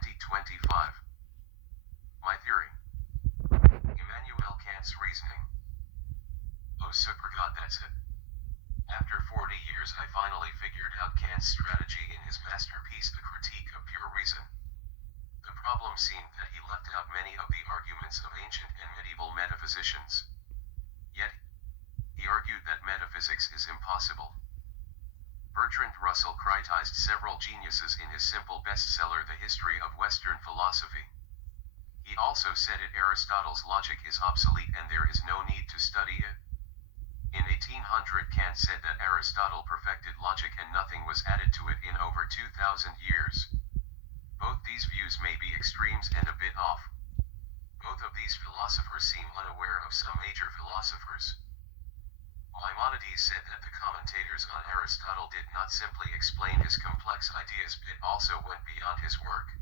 2025. My theory. Immanuel Kant's reasoning. Oh super God, that's it. After 40 years I finally figured out Kant's strategy in his masterpiece The Critique of Pure Reason. The problem seemed that he left out many of the arguments of ancient and medieval metaphysicians. Yet, he argued that metaphysics is impossible. Bertrand Russell criticized several geniuses in his simple bestseller The History of Western Philosophy. He also said Aristotle's logic is obsolete and there is no need to study it. In 1800 Kant said that Aristotle perfected logic and nothing was added to it in over 2,000 years. Both these views may be extremes and a bit off. Both of these philosophers seem unaware of some major philosophers. Maimonides said that the commentators on Aristotle did not simply explain his complex ideas but also went beyond his work.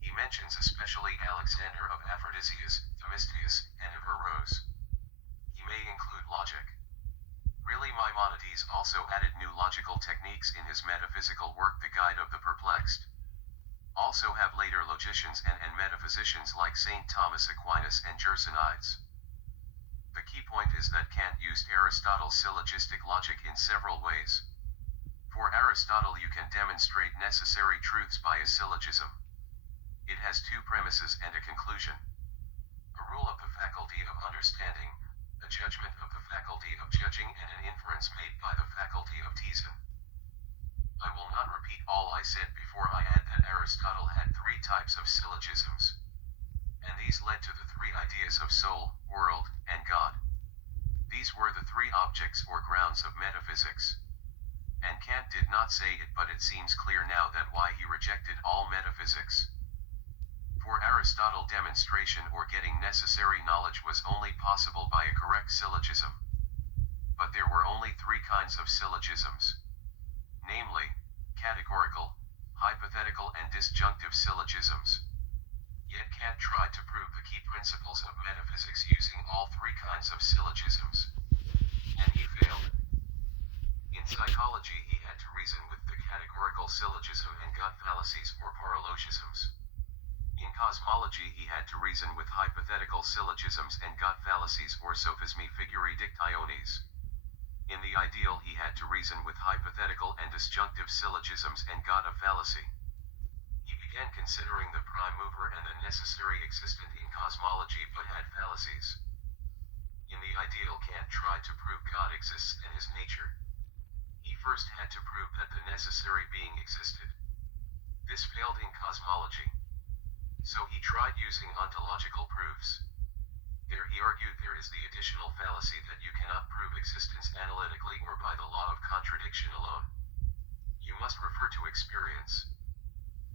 He mentions especially Alexander of Aphrodisias, Themistius, and Averroes. He may include logic. Really, Maimonides also added new logical techniques in his metaphysical work The Guide of the Perplexed. Also have later logicians and metaphysicians like St. Thomas Aquinas and Gersonides. The key point is that Kant used Aristotle's syllogistic logic in several ways. For Aristotle you can demonstrate necessary truths by a syllogism. It has two premises and a conclusion. A rule of the faculty of understanding, a judgment of the faculty of judging and an inference made by the faculty of reason. I will not repeat all I said before I add that Aristotle had three types of syllogisms. And these led to the three ideas of soul, world, and God. These were the three objects or grounds of metaphysics. And Kant did not say it, but it seems clear now that why he rejected all metaphysics. For Aristotle, demonstration or getting necessary knowledge was only possible by a correct syllogism. But there were only three kinds of syllogisms. Namely, categorical, hypothetical and disjunctive syllogisms. Yet Kant tried to prove the key principles of metaphysics using all three kinds of syllogisms. And he failed. In psychology he had to reason with the categorical syllogism and got fallacies or paralogisms. In cosmology he had to reason with hypothetical syllogisms and got fallacies or sophismi figurae dictiones. In the ideal he had to reason with hypothetical and disjunctive syllogisms and got a fallacy. He began considering the prime mover and the necessary existent in cosmology but had fallacies. In the ideal Kant tried to prove God exists and his nature. He first had to prove that the necessary being existed. This failed in cosmology. So he tried using ontological proofs. There he argued there is the additional fallacy that you cannot prove existence analytically or by the law of contradiction alone. You must refer to experience.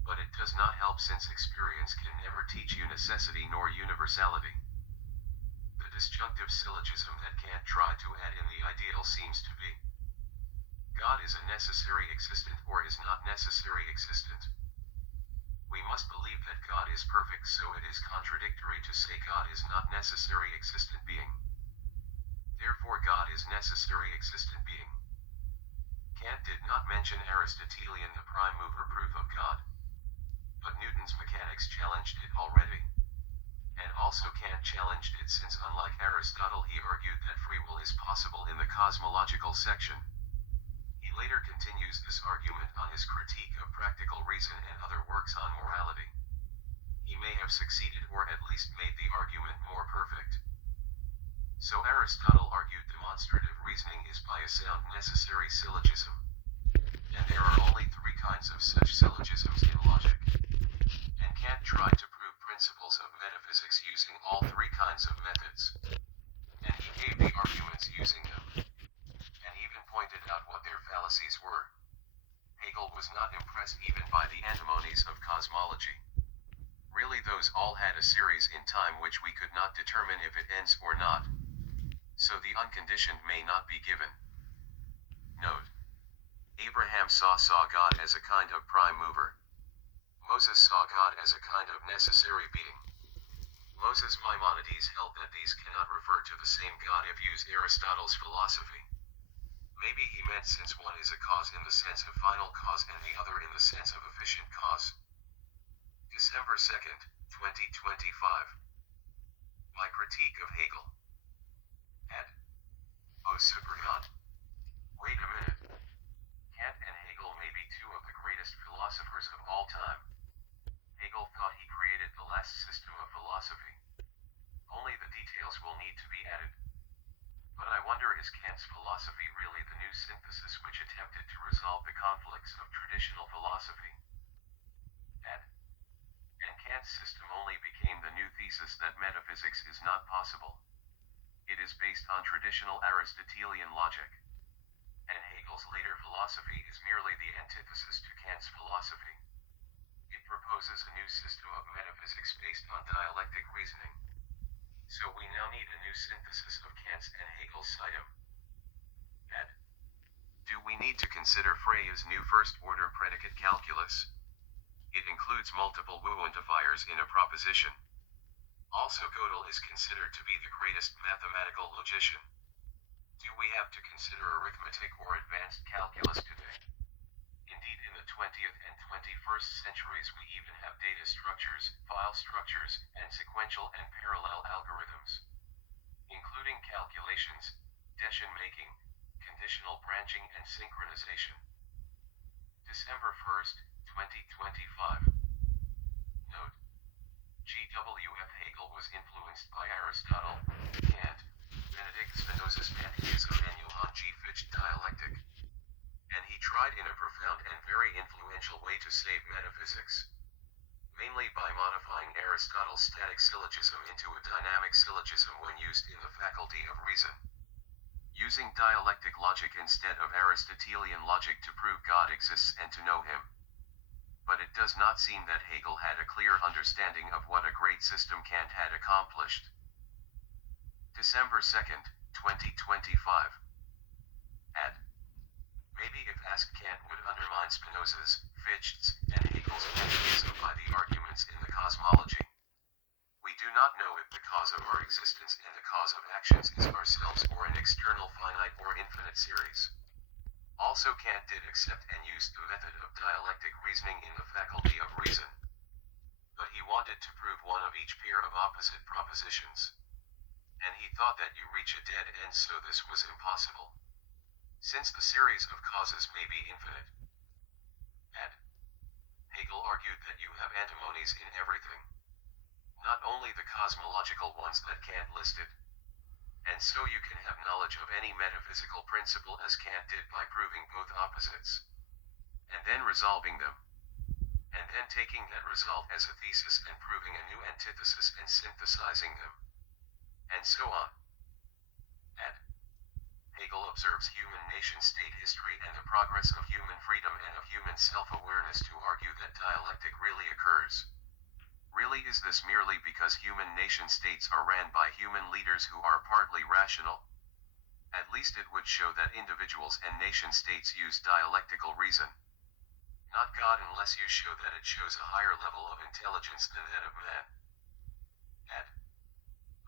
But it does not help since experience can never teach you necessity nor universality. The disjunctive syllogism that Kant tried to add in the ideal seems to be: God is a necessary existent or is not necessary existent. We must believe that God is perfect, so it is contradictory to say God is not necessary existent being. Therefore God is necessary existent being. Kant did not mention Aristotelian the prime mover proof of God. But Newton's mechanics challenged it already. And also Kant challenged it since unlike Aristotle he argued that free will is possible in the cosmological section. He later continues this argument on his Critique of Practical Reason and other works on morality. He may have succeeded or at least made the argument more perfect. So Aristotle argued demonstrative reasoning is by a sound necessary syllogism. And there are only three kinds of such syllogisms in logic. And Kant tried to prove principles of metaphysics using all three kinds of methods. And he gave the arguments using them. And even pointed out what their fallacies were. Hegel was not impressed even by the antimonies of cosmology. Really those all had a series in time which we could not determine if it ends or not. So the unconditioned may not be given. Note: Abraham saw God as a kind of prime mover. Moses saw God as a kind of necessary being. Moses Maimonides held that these cannot refer to the same God if used Aristotle's philosophy. Maybe he meant since one is a cause in the sense of final cause and the other in the sense of efficient cause. 2nd, 2025. My critique of Hegel. Ed. Oh, super God. Wait a minute. Kant and Hegel may be two of the greatest philosophers of all time. Hegel thought he created the last system of philosophy. Only the details will need to be added. But I wonder, is Kant's philosophy really the new synthesis which attempted to resolve the conflicts of traditional philosophy? And Kant's system only became the new thesis that metaphysics is not possible. It is based on traditional Aristotelian logic. And Hegel's later philosophy is merely the antithesis to Kant's philosophy. It proposes a new system of metaphysics based on dialectic reasoning. So we now need a new synthesis of Kant's and Hegel's system. And do we need to consider Freye's new first-order predicate calculus? It includes multiple quantifiers in a proposition. Also, Gödel is considered to be the greatest mathematical logician. Do we have to consider arithmetic or advanced calculus today? Indeed, in the 20th and 21st centuries we even have data structures, file structures, and sequential and parallel algorithms, including calculations, decision-making, conditional branching, and synchronization. December 1st, 2025. Note: G.W.F. Hegel was influenced by Aristotle, Kant, Benedict Spinoza's pantheism manual on G-Fichte dialectic, and he tried in a profound and very influential way to save metaphysics, mainly by modifying Aristotle's static syllogism into a dynamic syllogism when used in the faculty of reason, using dialectic logic instead of Aristotelian logic to prove God exists and to know him. But it does not seem that Hegel had a clear understanding of what a great system Kant had accomplished. December 2nd, 2025. Add: maybe if asked, Kant would undermine Spinoza's, Fichte's, and Hegel's pantheism by the arguments in the cosmology. We do not know if the cause of our existence and the cause of actions is ourselves or an external finite or infinite series. Also, Kant did accept and used the method of dialectic reasoning in the faculty of reason. But he wanted to prove one of each pair of opposite propositions. And he thought that you reach a dead end, so this was impossible, since the series of causes may be infinite. And Hegel argued that you have antinomies in everything, not only the cosmological ones that Kant listed. And so you can have knowledge of any metaphysical principle as Kant did by proving both opposites, and then resolving them, and then taking that result as a thesis and proving a new antithesis and synthesizing them, and so on. And Hegel observes human nation-state history and the progress of human freedom and of human self-awareness to argue that dialectic really occurs. Really, is this merely because human nation-states are ran by human leaders who are partly rational? At least it would show that individuals and nation-states use dialectical reason. Not God, unless you show that it shows a higher level of intelligence than that of man. And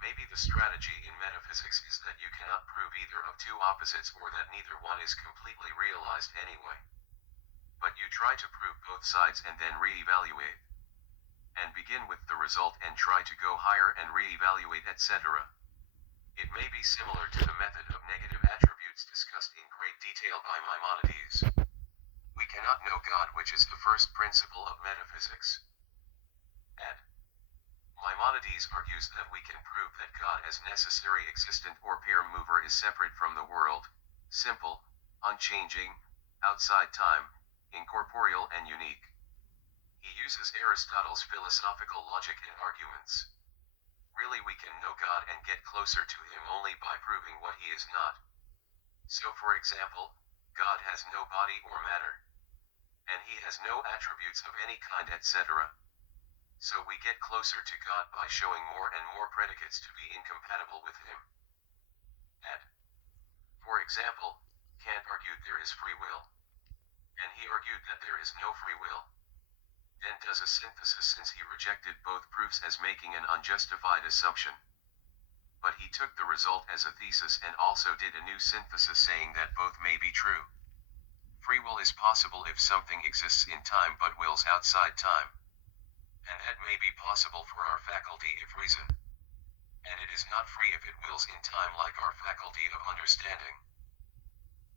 maybe the strategy in metaphysics is that you cannot prove either of two opposites, or that neither one is completely realized anyway. But you try to prove both sides and then re-evaluate, and begin with the result and try to go higher and re-evaluate, etc. It may be similar to the method of negative attributes discussed in great detail by Maimonides. We cannot know God, which is the first principle of metaphysics. And Maimonides argues that we can prove that God as necessary existent or pure mover is separate from the world, simple, unchanging, outside time, incorporeal and unique. He uses Aristotle's philosophical logic and arguments. Really, we can know God and get closer to him only by proving what he is not. So, for example, God has no body or matter, and he has no attributes of any kind, etc. So we get closer to God by showing more and more predicates to be incompatible with him. And, for example, Kant argued there is free will, and he argued that there is no free will. Then does a synthesis, since he rejected both proofs as making an unjustified assumption. But he took the result as a thesis and also did a new synthesis saying that both may be true. Free will is possible if something exists in time but wills outside time. And that may be possible for our faculty if reason, and it is not free if it wills in time like our faculty of understanding.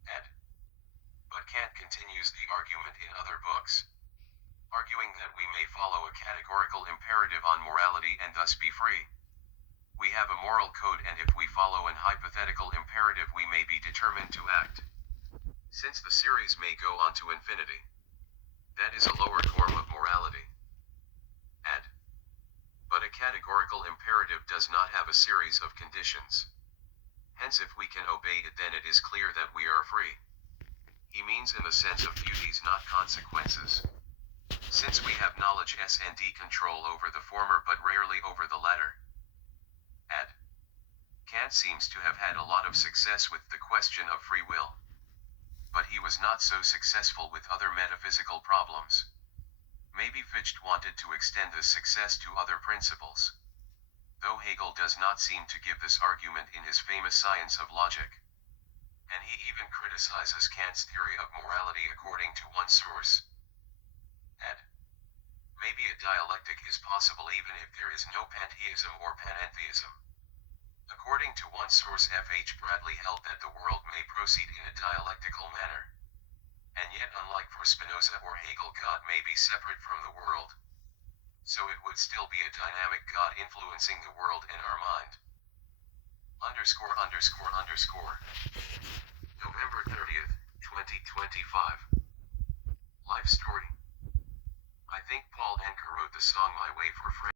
Ed. But Kant continues the argument in other books, arguing that we may follow a categorical imperative on morality and thus be free. We have a moral code, and if we follow an hypothetical imperative we may be determined to act. Since the series may go on to infinity, that is a lower form of morality. Ed. But a categorical imperative does not have a series of conditions. Hence if we can obey it then it is clear that we are free. He means in the sense of duties, not consequences. Since we have knowledge and control over the former but rarely over the latter. Ed. Kant seems to have had a lot of success with the question of free will. But he was not so successful with other metaphysical problems. Maybe Fichte wanted to extend this success to other principles, though Hegel does not seem to give this argument in his famous Science of Logic. And he even criticizes Kant's theory of morality according to one source. Ed. Maybe a dialectic is possible even if there is no pantheism or panentheism. According to one source, F.H. Bradley held that the world may proceed in a dialectical manner. And yet, unlike for Spinoza or Hegel, God may be separate from the world. So it would still be a dynamic God influencing the world and our mind. November 30th, 2025. Life story. I think Paul Anka wrote the song My Way for Friends.